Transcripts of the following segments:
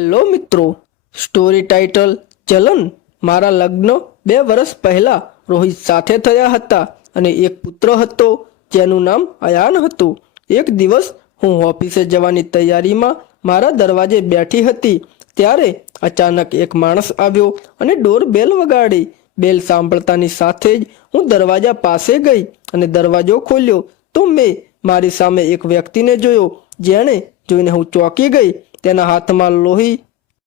Hello મિત્રો story title ચલન મારા લગ્ન બે વર્ષ પહેલા રોહિત સાથે થયા હતા અને એક પુત્ર હતો જેનું નામ અયાન હતું. એક દિવસ હું ઓફિસે જવાની તૈયારીમાં મારા દરવાજે બેઠી હતી, ત્યારે અચાનક એક માણસ આવ્યો અને ડોર બેલ વગાડી. બેલ સાંભળતાની સાથે જ હું દરવાજા પાસે ગઈ અને દરવાજો ખોલ્યો. તો મેં મારી સામે એક વ્યક્તિને જોયો, જેણે જોઈને હું ચોંકી ગઈ. તેના હાથમાં લોહી,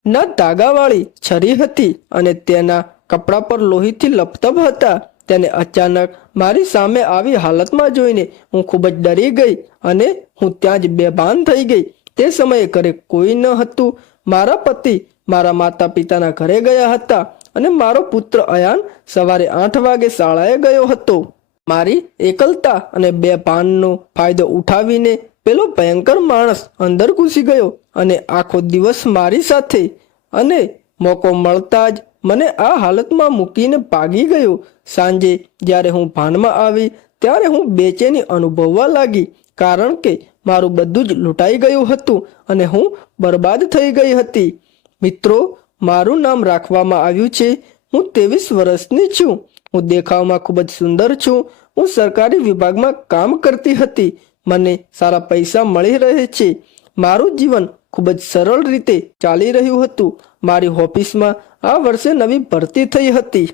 ના ધાગાવાળી છરી હતી અને તેના કપડા પર લોહીથી લપતપ હતા. તેને અચાનક મારી સામે આવી હાલતમાં જોઈને હું ખૂબ જ ડરી ગઈ અને હું ત્યાં જ બેભાન થઈ ગઈ. તે સમયે ઘરે કોઈ ન હતું. મારા પતિ મારા માતા પિતાના ઘરે ગયા હતા અને મારો પુત્ર અયાન સવારે આઠ વાગે શાળાએ ગયો હતો. મારી એકલતા અને બે ભાનનો ફાયદો ઉઠાવીને પેલો ભયંકર માણસ અંદર ઘૂસી ગયો અને આખો દિવસ મારી સાથે અને મોકો મળતા જ મને આ હાલતમાં મૂકીને ભાગી ગયો. સાંજે જ્યારે હું ભાનમાં આવી ત્યારે હું બેચેની અનુભવવા લાગી કારણ કે મારું બધું જ લૂંટાઈ ગયું હતું અને હું બરબાદ થઈ ગઈ હતી. મિત્રો, મારું નામ રાખવામાં આવ્યું છે. હું ત્રેવીસ વર્ષની છું. હું દેખાવમાં ખૂબ જ સુંદર છું. હું સરકારી વિભાગમાં કામ કરતી હતી. મને સારા પૈસા મળી રહે છે. મારું જીવન ખૂબ જ સરળ રીતે ચાલી રહ્યું હતું. મારી ઓફિસમાં આ વર્ષે નવી ભરતી થઈ હતી.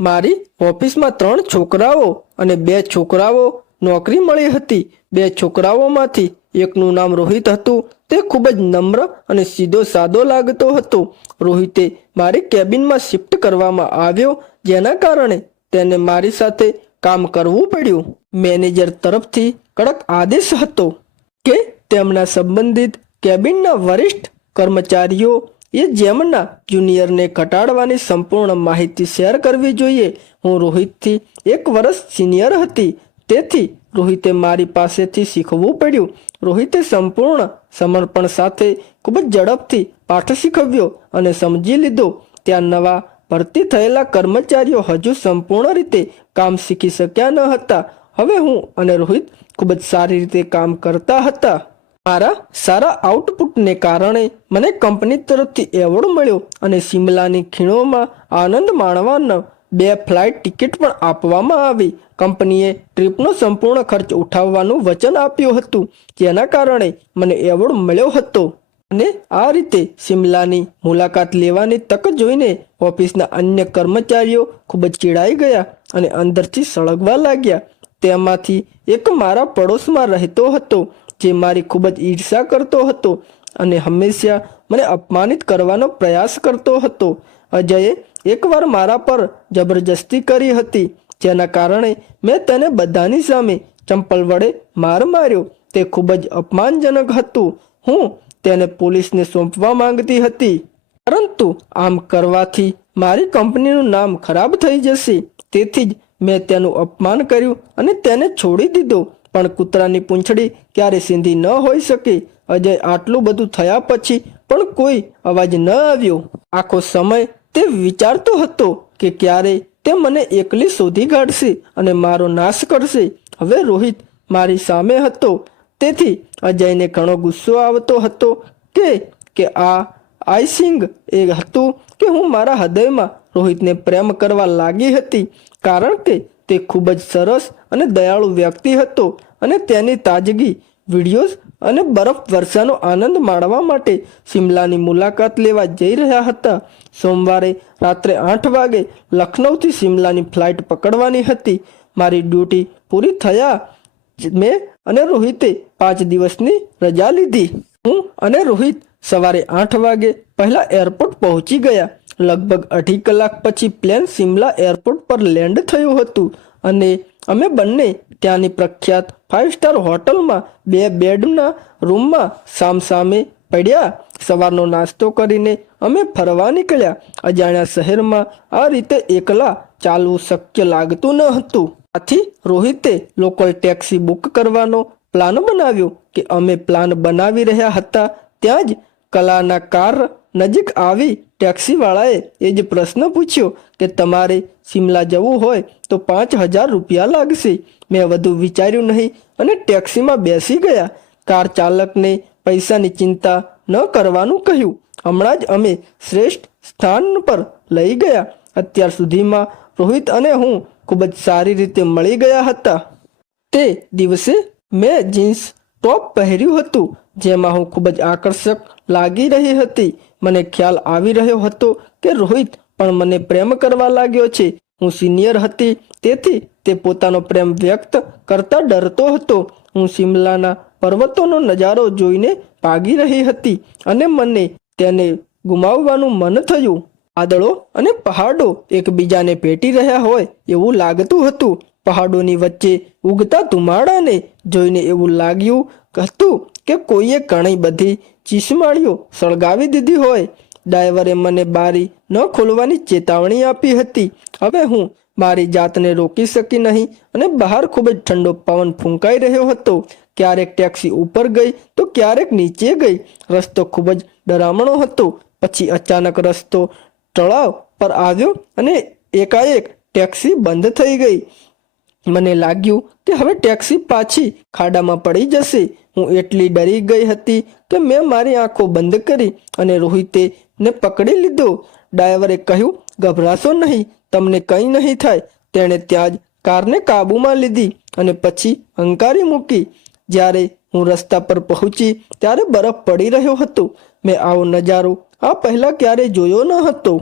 મારી ઓફિસમાં ત્રણ છોકરાઓ અને બે છોકરાઓ નોકરી મળી હતી. બે છોકરાઓમાંથી એકનું નામ રોહિત હતું. તે ખૂબ જ નમ્ર અને સીધો સાદો લાગતો હતો. રોહિતે મારી કેબિનમાં શિફ્ટ કરવામાં આવ્યો, જેના કારણે તેને મારી સાથે કામ કરવું પડ્યું. મેનેજર તરફથી કડક આદેશ હતો કે તેમના સંબંધિત કેબિનના વરિષ્ઠ કર્મચારીઓ એ જેમના જુનિયરને ઘટાડવાની સંપૂર્ણ માહિતી શેર કરવી જોઈએ. હું રોહિતથી એક વર્ષ સિનિયર હતી. તેથી રોહિતે મારી પાસેથી શીખવું પડ્યું. રોહિતે સંપૂર્ણ સમર્પણ સાથે ખૂબ જ ઝડપથી પાઠ શીખવ્યો અને સમજી લીધો. ત્યાં નવા ભરતી થયેલા કર્મચારીઓ હજુ સંપૂર્ણ રીતે કામ શીખી શક્યા ન હતા. હવે હું અને રોહિત ખૂબ જ સારી રીતે કામ કરતા હતા. મારા સારા આઉટપુટને કારણે મને કંપની તરફથી એવોર્ડ મળ્યો અને શિમલાની ખીણોમાં આનંદ માણવાનો બે ફ્લાઇટ ટિકિટ પણ આપવામાં આવી. કંપનીએ ટ્રીપનો સંપૂર્ણ ખર્ચ ઉઠાવવાનું વચન આપ્યું હતું જેના કારણે મને એવોર્ડ મળ્યો હતો. અને આ રીતે શિમલાની મુલાકાત લેવાની તક જોઈને ઓફિસના અન્ય કર્મચારીઓ ખૂબ જ ચીડાઈ ગયા અને અંદરથી સળગવા લાગ્યા. તેમાંથી એક મારા પડોશમાં રહેતો હતો, જે મારી ખૂબ જ ઈર્ષા કરતો હતો અને હંમેશા મને અપમાનિત કરવાનો પ્રયાસ કરતો હતો. અજયે એકવાર મારા પર જબરજસ્તી કરી હતી, જેના કારણે મેં તેને બધાની સામે ચંપલ વડે માર માર્યો. તે ખૂબ જ અપમાનજનક હતું. હું તેને પોલીસને સોંપવા માંગતી હતી. પરંતુ આમ કરવાથી મારી કંપનીનું નામ ખરાબ થઈ જશે. તેથી જ મેં તેનું અપમાન કર્યું અને તેને છોડી દીધો. પણ કૂતરાની પૂંછડી ક્યારે સીધી ન હોઈ શકે? અજય આટલું બધું થયા પછી પણ કોઈ અવાજ ન આવ્યો. આખો સમય તે વિચારતો હતો કે ક્યારે તે મને એકલી શોધી કાઢશે અને મારો નાશ કરશે. હવે રોહિત મારી સામે હતો. તેથી અજયને ઘણો ગુસ્સો આવતો હતો કે કે આ આઈસિંગ એ હતું કે હું મારા હૃદયમાં રોહિતને પ્રેમ કરવા લાગી હતી કારણ કે તે ખૂબ જ સરસ અને દયાળુ વ્યક્તિ હતો અને તેની તાજગી, વિડીયોઝ અને બરફ વર્ષાનો આનંદ માણવા માટે શિમલાની મુલાકાત લેવા જઈ રહ્યા હતા. સોમવારે રાત્રે આઠ વાગે લખનૌથી શિમલાની ફ્લાઇટ પકડવાની હતી. મારી ડ્યુટી પૂરી થયા મેં અને રોહિતે પાંચ દિવસની રજા લીધી. હું અને રોહિત સવારે આઠ વાગે પહેલા એરપોર્ટ પહોંચી ગયા. લગભગ અઢી કલાક પછી પ્લેન શિમલા એરપોર્ટ પર લેન્ડ થયું હતું અને અમે બંને ત્યાંની પ્રખ્યાત ફાઇવ સ્ટાર હોટલમાં બે બેડના રૂમમાં સામસામે પડ્યા. સવારનો નાસ્તો કરીને અમે ફરવા નીકળ્યા. અજાણ્યા શહેરમાં આ રીતે એકલા ચાલવું શક્ય લાગતું ન હતું. આથી રોહિતે લોકલ ટેક્સી બુક કરવાનો પ્લાન બનાવ્યો કે અમે પ્લાન બનાવી રહ્યા હતા. ત્યાં જ કલાના કાર નજીક આવી ટેક્સીવાળાએ એ જ પ્રશ્ન પૂછ્યો કે તમારે શિમલા જવું હોય તો પાંચ હજાર રૂપિયા લાગશે. મેં વધુ વિચાર્યું નહીં અને ટેક્સીમાં બેસી ગયા. કાર ચાલકને પૈસાની ચિંતા ન કરવાનું કહ્યું. હમણાં જ અમે શ્રેષ્ઠ સ્થાન પર લઈ ગયા. અત્યાર સુધીમાં રોહિત અને હું ખૂબ જ સારી રીતે મળી ગયા હતા. તે દિવસે મેં જીન્સ ટોપ પહેર્યું હતું, જેમાં હું ખૂબ જ આકર્ષક લાગી રહી હતી. મને ખ્યાલ આવી રહ્યો હતો કે રોહિત પણ મને પ્રેમ કરવા લાગ્યો છે. હું સિનિયર હતી, તેથી તે પોતાનો પ્રેમ વ્યક્ત કરતા ડરતો હતો. હું શિમલાના પર્વતોનો નજારો જોઈને ભાગી રહી હતી અને મને તેને ગુમાવવાનું મન થયું. વાદળો અને પહાડો એકબીજાને ભેટી રહ્યા હોય એવું લાગતું હતું. પહાડોની વચ્ચે ઉગતા ધુમાડાને જોઈને એવું લાગ્યું હતું કે કોઈએ ઘણી બધી ચીસમાળીઓ સળગાવી દીધી હોય? ડ્રાઈવરે મને બારી ન ખોલવાની ચેતવણી આપી હતી. હવે હું મારી જાતને રોકી શકી નહીં અને બહાર ખૂબ જ ઠંડો પવન ફૂંકાઈ રહ્યો હતો. ક્યારેક ટેક્સી ઉપર ગઈ તો ક્યારેક નીચે ગઈ. રસ્તો ખૂબ જ ડરામણો હતો. પછી અચાનક રસ્તો તળાવ પર આવ્યો અને એકાએક ટેક્સી બંધ થઈ ગઈ. મને લાગ્યું કે હવે ટેક્સી પાછી ખાડામાં પડી જશે. હું એટલી ડરી ગઈ હતી કે મેં મારી આંખો બંધ કરી અને રોહિતે ને પકડી લીધો. ડ્રાઈવરે કહ્યું, ગભરાશો નહીં, તમને કંઈ નહીં થાય. તેણે ત્યાં જ કારને કાબૂમાં લીધી અને પછી હંકારી મૂકી. જ્યારે હું રસ્તા પર પહોંચી, ત્યારે બરફ પડી રહ્યો હતો. મેં આવો નજારો આ પહેલાં ક્યારેય જોયો ન હતો.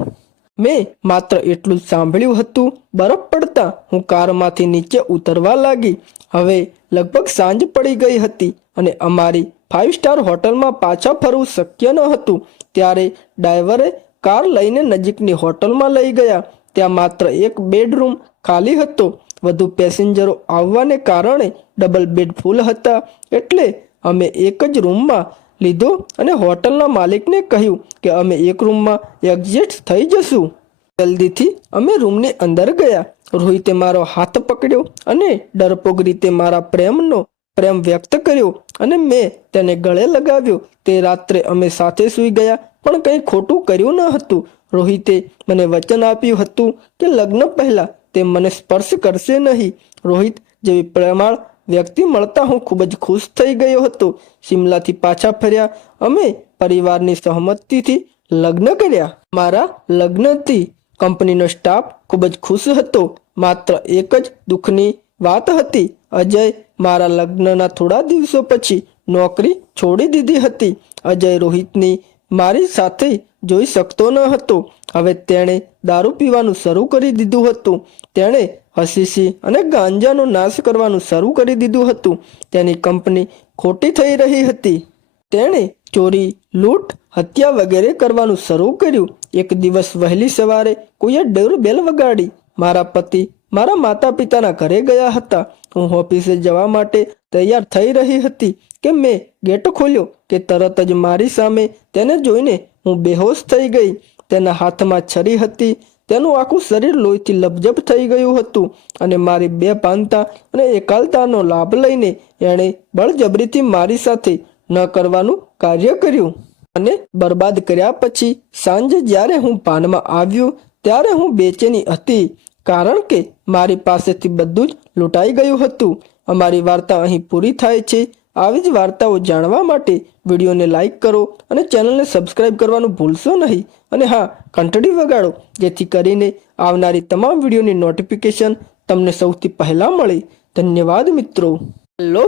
મેં માત્ર એટલું સાંભળ્યું હતું. બરફ પડતા હું કારમાંથી નીચે ઉતરવા લાગી. હવે લગભગ સાંજ પડી ગઈ હતી અને અમારી ફાઇવ સ્ટાર હોટલમાં પાછા ફરવું શક્ય ન હતું. ત્યારે ડ્રાઈવરે કાર લઈને નજીકની હોટલમાં લઈ ગયા. ત્યાં માત્ર એક બેડરૂમ ખાલી હતો. વધુ પેસેન્જરો આવવાને કારણે ડબલ બેડ ફૂલ હતા. એટલે અમે એક જ રૂમમાં લીધો અને હોટલના માલિકને કહ્યું કે અમે એક રૂમમાં એક્ઝિટ થઈ જશું. જલ્દીથી અમે રૂમની અંદર ગયા. રોહિતે મારો હાથ પકડ્યો અને ડરપોક રીતે મારા પ્રેમનો પ્રેમ વ્યક્ત કર્યો અને મેં તેને ગળે લગાવ્યો. તે રાત્રે અમે સાથે સૂઈ ગયા, પણ કંઈ ખોટું કર્યું ન હતું. રોહિતે મને વચન આપ્યું હતું કે લગ્ન પહેલા તે મને સ્પર્શ કરશે નહીં. રોહિત જેવી પ્રેમાળ વ્યક્તિ મળતા હું ખૂબ જ ખુશ થઈ ગયો હતો. શિમલાથી પાછા ફર્યા. અમે પરિવારની સહમતિથી લગ્ન કર્યા. મારા લગ્નથી કંપનીનો સ્ટાફ ખૂબ જ ખુશ હતો. માત્ર એક જ દુઃખની વાત હતી. અજય મારા લગ્નના થોડા દિવસો પછી નોકરી છોડી દીધી હતી. અજય રોહિતની મારી સાથે જોઈ શકતો ન હતો. હવે તેણે દારૂ પીવાનું શરૂ કરી દીધું હતું. તેણે હસીસી અને ગાંજાનો નાશ કરવાનું શરૂ કરી દીધું હતું. તેની કંપની ખોટી થઈ રહી હતી. તેણે ચોરી, લૂંટ, હત્યા વગેરે કરવાનું શરૂ કર્યું. એક દિવસ વહેલી સવારે કોઈએ ડોર બેલ વગાડી. મારા પતિ મારા માતા પિતાના ઘરે ગયા હતા. હું ઓફિસે જવા માટે તૈયાર થઈ રહી હતી કે મેં ગેટ ખોલ્યો કે તરત જ મારી સામે તેને જોઈને હું બેહોશ થઈ ગઈ. તેના હાથમાં છરી હતી. તેનું આખું શરીર લોહીથી લપજપ થઈ ગયું હતું અને મારી બે પાનતા અને એકાલતાનો લાભ લઈને એણે બળજબરીથી મારી સાથે ન કરવાનું કાર્ય કર્યું. અને બરબાદ કર્યા પછી સાંજે જ્યારે હું પાનમાં આવ્યો ત્યારે હું બેચેની હતી, કારણ કે મારી પાસેથી બધું જ લૂંટાઈ ગયું હતું. અમારી વાર્તા અહીં પૂરી થાય છે. આવી જ વાર્તાઓ જાણવા માટે વિડીયોને લાઇક કરો અને ચેનલને સબસ્ક્રાઇબ કરવાનું ભૂલશો નહીં. અને હા, ઘંટડી વગાડો, જેથી કરીને આવનારી તમામ વિડીયોની નોટિફિકેશન તમને સૌથી પહેલાં મળે. ધન્યવાદ મિત્રો. હેલો